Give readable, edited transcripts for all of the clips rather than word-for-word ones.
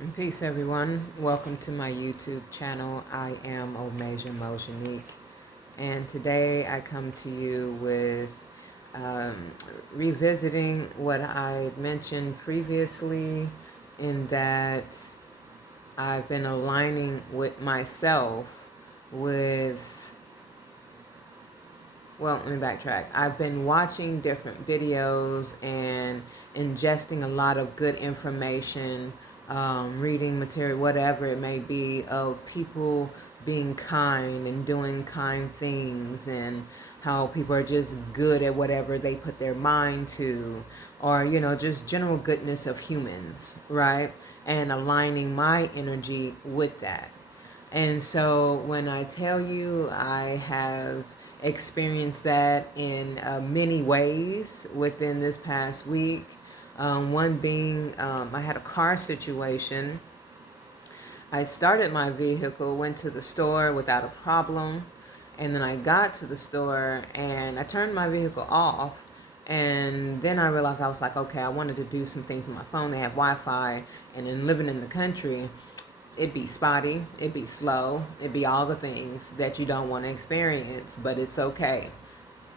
And peace, everyone. Welcome to my YouTube channel. I am Omeja Mojanique, and today I come to you with revisiting what I mentioned previously, in that I've been aligning with myself with, well, let me backtrack. I've been watching different videos and ingesting a lot of good information, reading material, whatever it may be, of people being kind and doing kind things, and how people are just good at whatever they put their mind to, or, just general goodness of humans, right? And aligning my energy with that. And so when I tell you I have experienced that in many ways within this past week, one being I had a car situation. I started my vehicle, went to the store without a problem, and then I got to the store and I turned my vehicle off. And then I realized, I was like, okay, I wanted to do some things on my phone. They have Wi-Fi, and then living in the country, it'd be spotty, it'd be slow, it'd be all the things that you don't want to experience, but it's okay.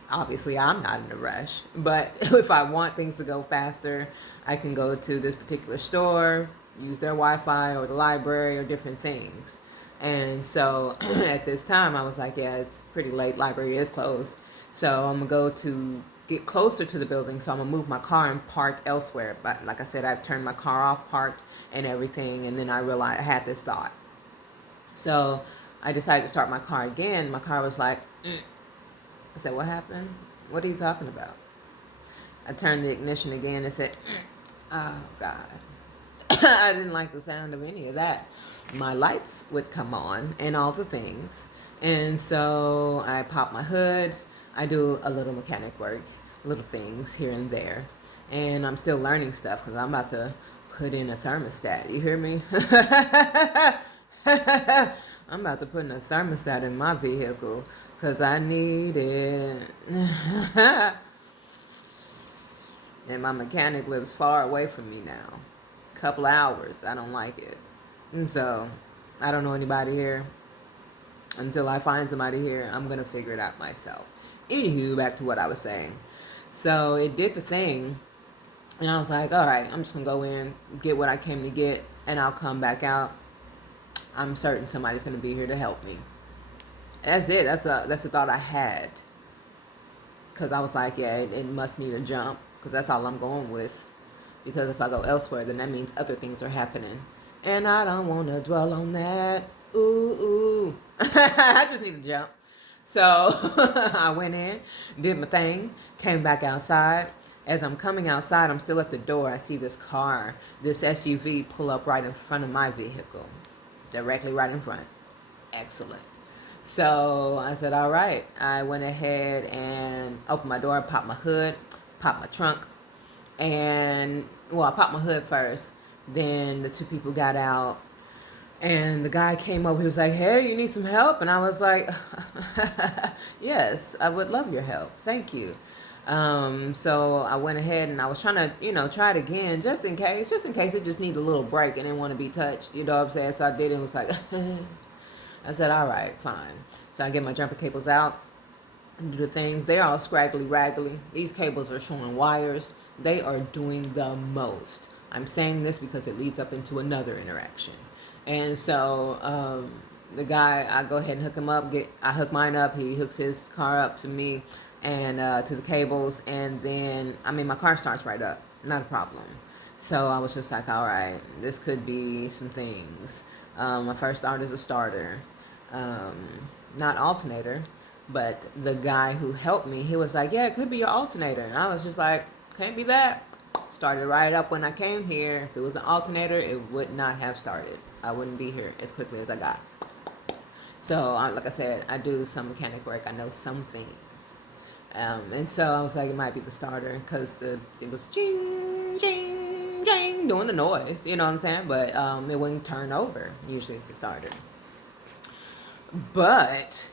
Obviously, I'm not in a rush, but if I want things to go faster, I can go to this particular store, use their Wi-Fi or the library or different things. And so at this time, I was like, yeah, it's pretty late, library is closed. So I'm gonna go to get closer to the building. So I'm gonna move my car and park elsewhere. But like I said, I turned my car off, parked, and everything. And then I realized I had this thought. So I decided to start my car again. My car was like, I said, what happened? What are you talking about? I turned the ignition again and said, oh, God. I didn't like the sound of any of that. My lights would come on and all the things. And so I popped my hood. I do a little mechanic work, little things here and there. And I'm still learning stuff because I'm about to put in a thermostat. You hear me? I'm about to put in a thermostat in my vehicle because I need it. And my mechanic lives far away from me now. Couple hours. I don't like it. And so I don't know anybody here. Until I find somebody here, I'm going to figure it out myself. Anywho, back to what I was saying. So it did the thing. And I was like, all right, I'm just going to go in, get what I came to get, and I'll come back out. I'm certain somebody's going to be here to help me. That's it. That's the thought I had. Because I was like, yeah, it must need a jump. Because that's all I'm going with. Because if I go elsewhere, then that means other things are happening. And I don't want to dwell on that. Ooh. I just need to jump. So I went in, did my thing, came back outside. As I'm coming outside, I'm still at the door. I see this car, this SUV pull up right in front of my vehicle. Directly right in front. Excellent. So I said, all right. I went ahead and opened my door, popped my hood, popped my trunk, and, well, I popped my hood first. Then the two people got out, and the guy came over. He was like, hey, you need some help? And I was like, yes, I would love your help. Thank you. So I went ahead and I was trying to, try it again, just in case it just needed a little break and didn't want to be touched. You know what I'm saying? So I did it and was like, I said, all right, fine. So I get my jumper cables out and do the things. They're all scraggly, raggly. These cables are showing wires. They are doing the most. I'm saying this because it leads up into another interaction. And so the guy, I go ahead and hook him up. I hook mine up. He hooks his car up to me and to the cables. And then, my car starts right up. Not a problem. So I was just like, all right, this could be some things. My first start is a starter. Not alternator, but the guy who helped me, he was like, yeah, it could be your alternator. And I was just like, can't be that. Started right up when I came here. If it was an alternator, it would not have started. I wouldn't be here as quickly as I got. So, like I said, I do some mechanic work. I know some things. And so I was like, it might be the starter because it was ching, ching, ching, doing the noise. You know what I'm saying? But it wouldn't turn over. Usually it's the starter. But,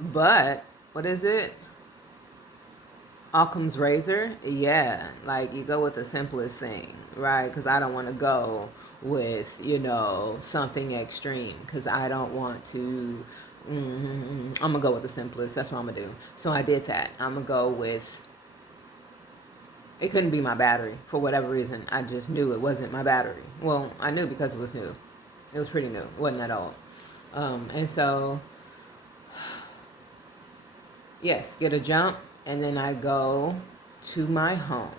but what is it? Occam's razor? Yeah, like you go with the simplest thing, right? Because I don't want to go with, something extreme, because I don't want to. I'm gonna go with the simplest. That's what I'm gonna do. So I did that. I'm gonna go with. It couldn't be my battery for whatever reason. I just knew it wasn't my battery. Well, I knew because it was new. It was pretty new. It wasn't that old. And so, yes, get a jump, and then I go to my home.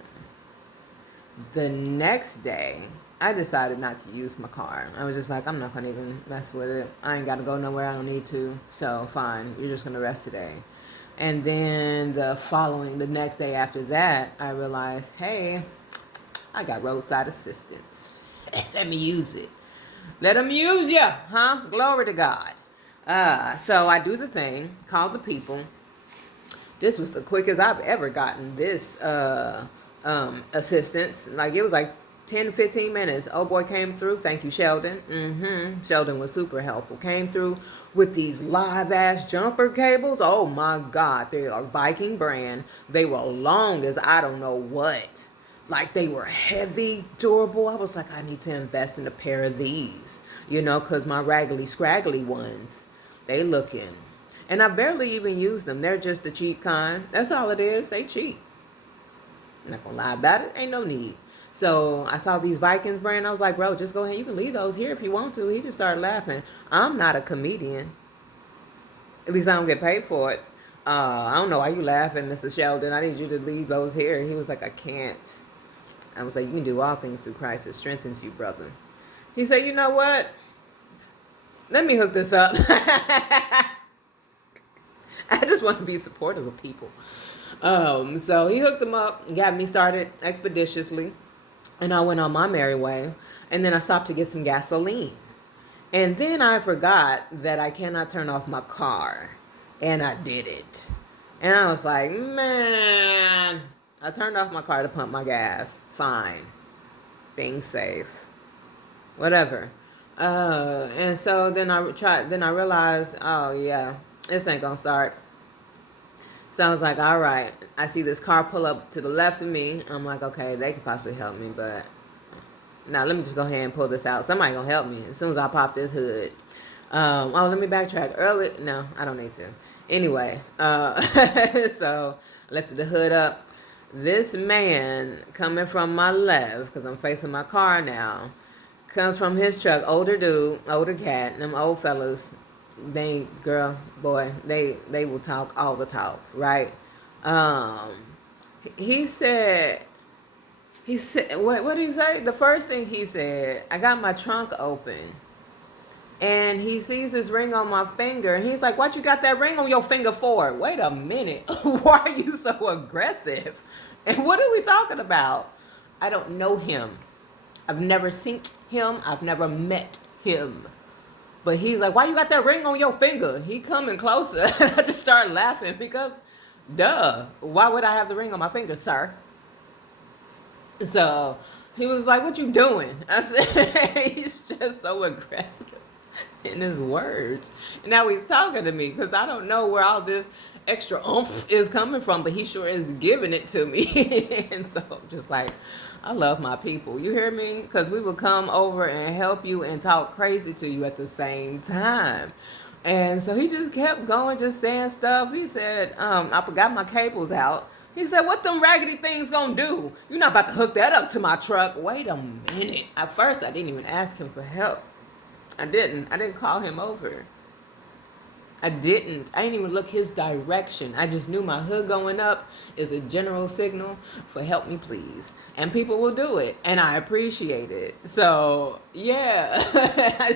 The next day, I decided not to use my car. I was just like, I'm not going to even mess with it. I ain't got to go nowhere I don't need to. So, fine, you're just going to rest today. And then the next day after that, I realized, hey, I got roadside assistance. Let me use it. Let them use you, huh? Glory to God. So I do the thing, call the people. This was the quickest I've ever gotten this assistance. Like, it was like 10 to 15 minutes. Oh boy came through. Thank you, Sheldon. Sheldon was super helpful. Came through with these live ass jumper cables. Oh my God. They are Viking brand. They were long as I don't know what. Like, they were heavy, durable. I was like, I need to invest in a pair of these, because my raggedy, scraggly ones, they looking. And I barely even use them. They're just the cheap kind. That's all it is. They cheap. I'm not gonna lie about it. Ain't no need. So I saw these Vikings brand. I was like, bro, just go ahead. You can leave those here if you want to. He just started laughing. I'm not a comedian. At least I don't get paid for it. I don't know why you laughing, Mr. Sheldon. I need you to leave those here. He was like, I can't. I was like, you can do all things through Christ that strengthens you, brother. He said, you know what? Let me hook this up. I just want to be supportive of people. So he hooked them up, got me started expeditiously, and I went on my merry way. And then I stopped to get some gasoline. And then I forgot that I cannot turn off my car. And I did it. And I was like, man, I turned off my car to pump my gas. Fine. Being safe. Whatever. And so then I realized, oh yeah, this ain't gonna start. So I was like, all right. I see this car pull up to the left of me. I'm like, okay, they could possibly help me, but now let me just go ahead and pull this out. Somebody gonna help me as soon as I pop this hood. Let me backtrack. No, I don't need to. Anyway, so I lifted the hood up. This man coming from my left, because I'm facing my car now, comes from his truck. Older dude, older cat. Them old fellas, they girl, boy, they will talk all the talk, right? He said, what did he say? The first thing he said, I got my trunk open. And he sees this ring on my finger. And he's like, what you got that ring on your finger for? Wait a minute. Why are you so aggressive? And what are we talking about? I don't know him. I've never seen him. I've never met him. But he's like, why you got that ring on your finger? He coming closer. And I just started laughing because, duh, why would I have the ring on my finger, sir? So he was like, what you doing? I said, he's just so aggressive in his words. And now he's talking to me because I don't know where all this extra oomph is coming from, but he sure is giving it to me. And so I'm just like, I love my people. You hear me? Because we will come over and help you and talk crazy to you at the same time. And so he just kept going, just saying stuff. He said, I forgot my cables out. He said, what them raggedy things gonna do? You're not about to hook that up to my truck. Wait a minute. At first, I didn't even ask him for help. I didn't call him over. I didn't even look his direction. I just knew my hood going up is a general signal for help me please. And people will do it. And I appreciate it. So, yeah.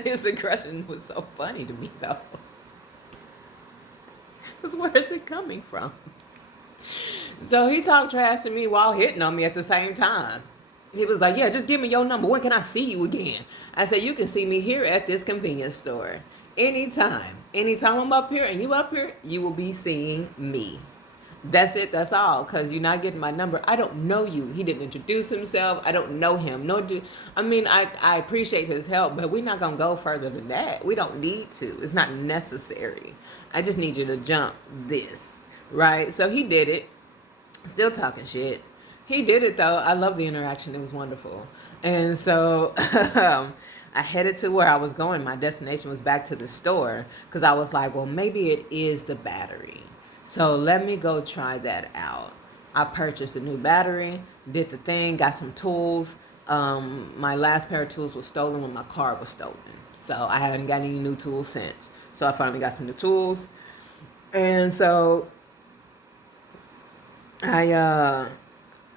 His aggression was so funny to me, though. Because where is it coming from? So he talked trash to me while hitting on me at the same time. He was like, yeah, just give me your number. When can I see you again? I said, you can see me here at this convenience store. Anytime. Anytime I'm up here and you up here, you will be seeing me. That's it. That's all. Because you're not getting my number. I don't know you. He didn't introduce himself. I don't know him. I appreciate his help, but we're not going to go further than that. We don't need to. It's not necessary. I just need you to jump this. Right? So he did it. Still talking shit. He did it though. I love the interaction. It was wonderful. And so I headed to where I was going. My destination was back to the store because I was like, well, maybe it is the battery. So let me go try that out. I purchased a new battery, did the thing, got some tools. My last pair of tools was stolen when my car was stolen. So I haven't got any new tools since. So I finally got some new tools. And so I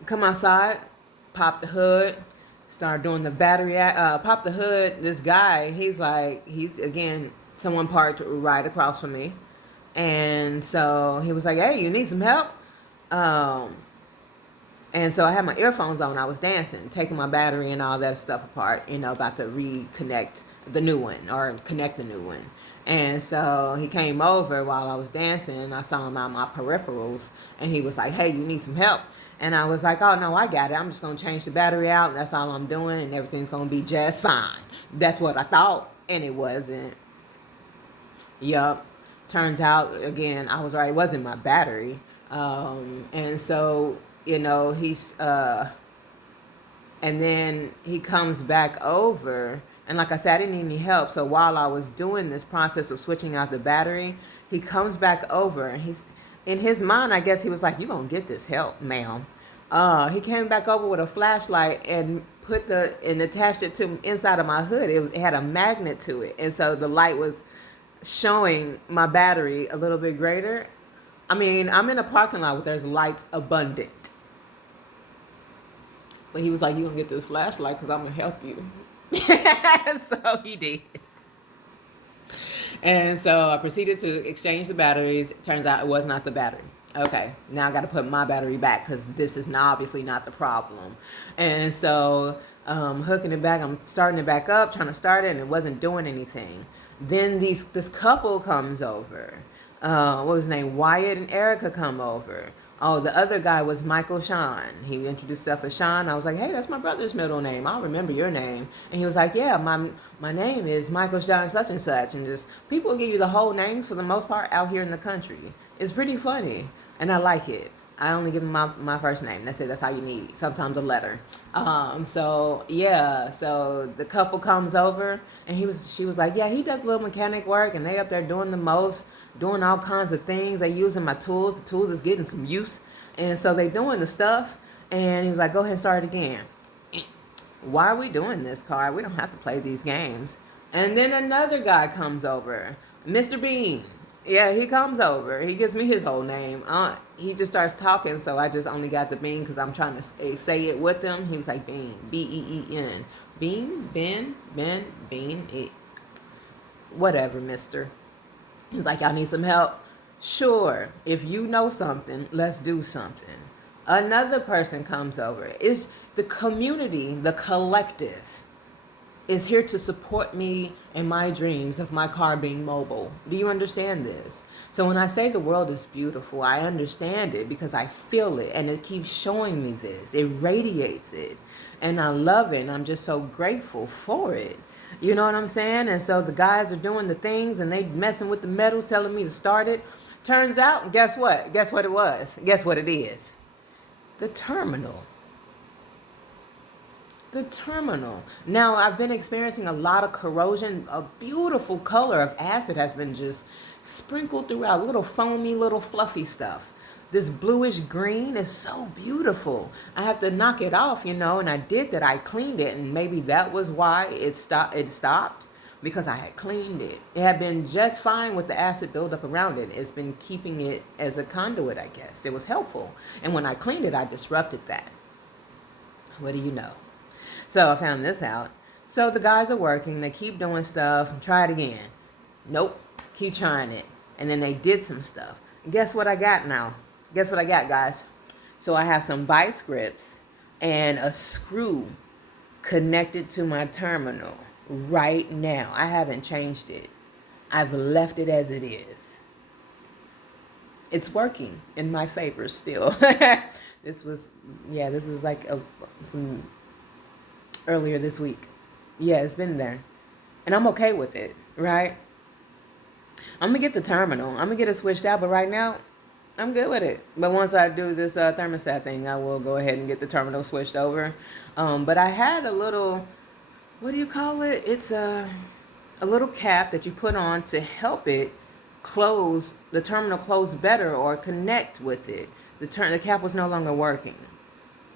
come outside, pop the hood, start doing the battery. Pop the hood. This guy, he's again someone parked right across from me, and so he was like, "Hey, you need some help?" Um, and so I had my earphones on. I was dancing, taking my battery and all that stuff apart, about to reconnect the new one or connect the new one. And so he came over while I was dancing and I saw him on my peripherals and he was like, hey, you need some help? And I was like, oh, no, I got it. I'm just going to change the battery out and that's all I'm doing and everything's going to be just fine. That's what I thought. And it wasn't. Yup. Turns out, again, I was right. It wasn't my battery. And so, he's, and then he comes back over. And like I said, I didn't need any help. So while I was doing this process of switching out the battery, he comes back over. And he's, in his mind, I guess he was like, you going to get this help, ma'am. He came back over with a flashlight and and attached it to inside of my hood. It had a magnet to it. And so the light was showing my battery a little bit greater. I mean, I'm in a parking lot where there's lights abundant. But he was like, you going to get this flashlight because I'm going to help you. So he did. And so I proceeded to exchange the batteries. Turns out it was not the battery. Okay, now I got to put my battery back because this is obviously not the problem. And so hooking it back, I'm starting it back up, trying to start it, and it wasn't doing anything. Then this couple comes over. What was his name? Wyatt and Erica come over. Oh, the other guy was Michael Sean. He introduced himself as Sean. I was like, hey, that's my brother's middle name. I'll remember your name. And he was like, yeah, my name is Michael Sean such and such. And just people give you the whole names for the most part out here in the country. It's pretty funny. And I like it. I only give him my first name. That's it. That's all you need. Sometimes a letter. So the couple comes over and she was like, yeah, he does little mechanic work and they up there doing the most, doing all kinds of things. They using my tools. The tools is getting some use. And so they doing the stuff. And he was like, go ahead and start it again. Why are we doing this, Car? We don't have to play these games. And then another guy comes over, Mr. Bean. Yeah, he comes over. He gives me his whole name. He just starts talking, so I just only got the Bean because I'm trying to say it with him. He was like, Bean, Been. Bean, Ben, Bean. Whatever, mister. He was like, y'all need some help? Sure. If you know something, let's do something. Another person comes over. It's the community, the collective is here to support me in my dreams of my car being mobile. Do you understand this? So when I say the world is beautiful, I understand it because I feel it and it keeps showing me this. It radiates it. And I love it and I'm just so grateful for it. You know what I'm saying? And so the guys are doing the things and they messing with the metals, telling me to start it. Turns out, guess what? Guess what it was? Guess what it is? The terminal. The terminal. Now, I've been experiencing a lot of corrosion. A beautiful color of acid has been just sprinkled throughout, little foamy, little fluffy stuff. This bluish green is so beautiful. I have to knock it off, and I did that. I cleaned it, and maybe that was why it stopped because I had cleaned it. It had been just fine with the acid buildup around it. It's been keeping it as a conduit, I guess. It was helpful. And when I cleaned it, I disrupted that. What do you know? So I found this out. So the guys are working. They keep doing stuff. Try it again. Nope. Keep trying it. And then they did some stuff. And guess what I got now? Guess what I got, guys? So I have some vice grips and a screw connected to my terminal right now. I haven't changed it. I've left it as it is. It's working in my favor still. This was like some earlier this week. Yeah, it's been there. And I'm okay with it, right? I'm going to get the terminal. I'm going to get it switched out. But right now, I'm good with it. But once I do this thermostat thing, I will go ahead and get the terminal switched over. But I had a little, what do you call it? It's a little cap that you put on to help it close, the terminal close better or connect with it. The cap was no longer working.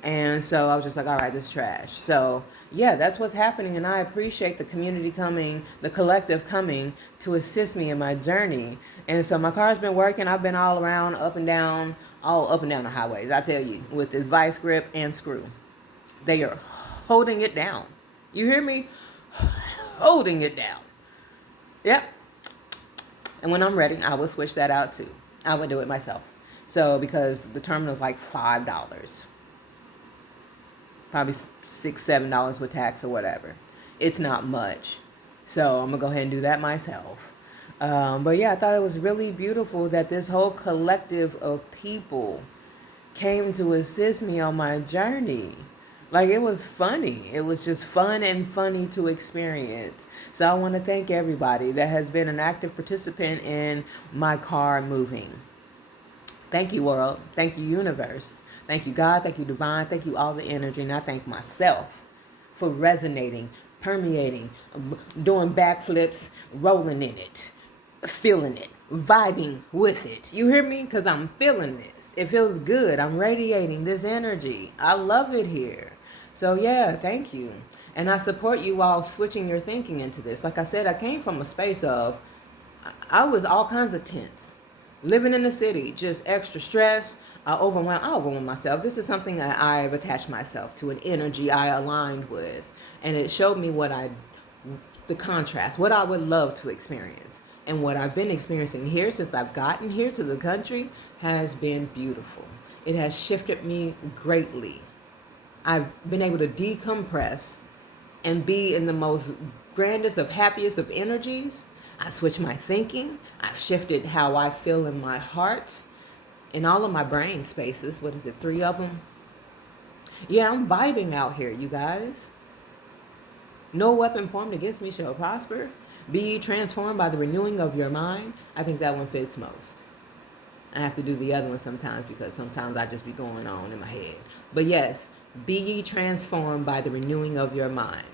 And so I was just like, all right, this is trash. So yeah, that's what's happening. And I appreciate the community coming, the collective coming to assist me in my journey. And so my car's been working. I've been all around, all up and down the highways. I tell you, with this vice grip and screw, they are holding it down. You hear me? Holding it down. Yep. And when I'm ready, I will switch that out too. I would do it myself. So because the terminal's like $5. Probably $6-7 with tax or whatever. It's not much. So I'm gonna go ahead and do that myself. But yeah, I thought it was really beautiful that this whole collective of people came to assist me on my journey. Like, it was funny. It was just fun and funny to experience. So I want to thank everybody that has been an active participant in my car moving. Thank you, world. Thank you, universe. Thank you, God. Thank you, divine. Thank you, all the energy. And I thank myself for resonating, permeating, doing backflips, rolling in it, feeling it, vibing with it. You hear me? Because I'm feeling this. It feels good. I'm radiating this energy. I love it here. So yeah, thank you. And I support you all switching your thinking into this. Like I said, I came from a space of, I was all kinds of tense. Living in the city, just extra stress. I overwhelm myself. This is something that I've attached myself to, an energy I aligned with. And it showed me the contrast, what I would love to experience. And what I've been experiencing here since I've gotten here to the country has been beautiful. It has shifted me greatly. I've been able to decompress and be in the most grandest of happiest of energies. I've switched my thinking. I've shifted how I feel in my heart, in all of my brain spaces. What is it, 3 of them? Yeah, I'm vibing out here, you guys. No weapon formed against me shall prosper. Be ye transformed by the renewing of your mind. I think that one fits most. I have to do the other one sometimes because sometimes I just be going on in my head. But yes, be ye transformed by the renewing of your mind.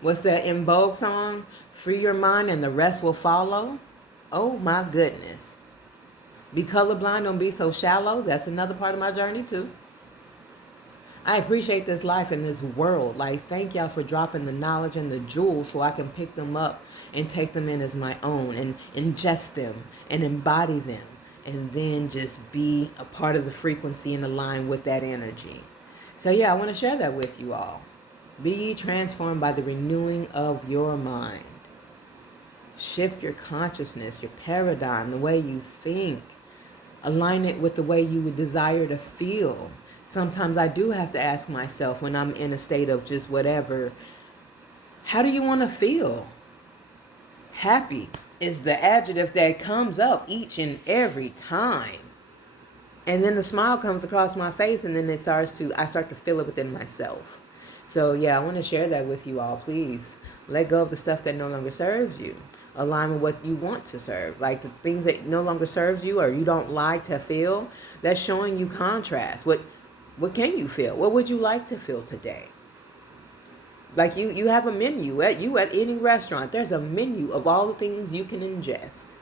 What's that En Vogue song? Free your mind and the rest will follow. Oh my goodness. Be colorblind, don't be so shallow. That's another part of my journey too. I appreciate this life and this world. Like, thank y'all for dropping the knowledge and the jewels so I can pick them up and take them in as my own and ingest them and embody them and then just be a part of the frequency and align with that energy. So yeah, I want to share that with you all. Be ye transformed by the renewing of your mind. Shift your consciousness, your paradigm, the way you think. Align it with the way you would desire to feel. Sometimes I do have to ask myself when I'm in a state of just whatever, how do you want to feel? Happy is the adjective that comes up each and every time. And then the smile comes across my face and then I start to feel it within myself. So yeah, I want to share that with you all. Please let go of the stuff that no longer serves you. Align with what you want to serve. Like the things that no longer serves you or you don't like to feel, that's showing you contrast. What can you feel? What would you like to feel today? Like you have a menu at any restaurant. There's a menu of all the things you can ingest.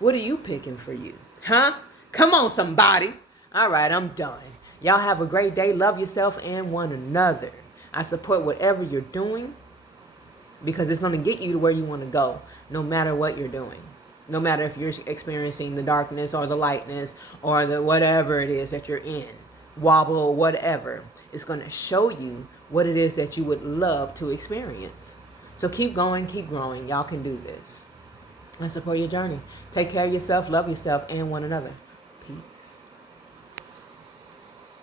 What are you picking for you? Huh? Come on, somebody. All right, I'm done. Y'all have a great day. Love yourself and one another. I support whatever you're doing because it's going to get you to where you want to go, no matter what you're doing. No matter if you're experiencing the darkness or the lightness or the whatever it is that you're in, wobble or whatever, it's going to show you what it is that you would love to experience. So keep going, keep growing. Y'all can do this. I support your journey. Take care of yourself, love yourself, and one another. Peace.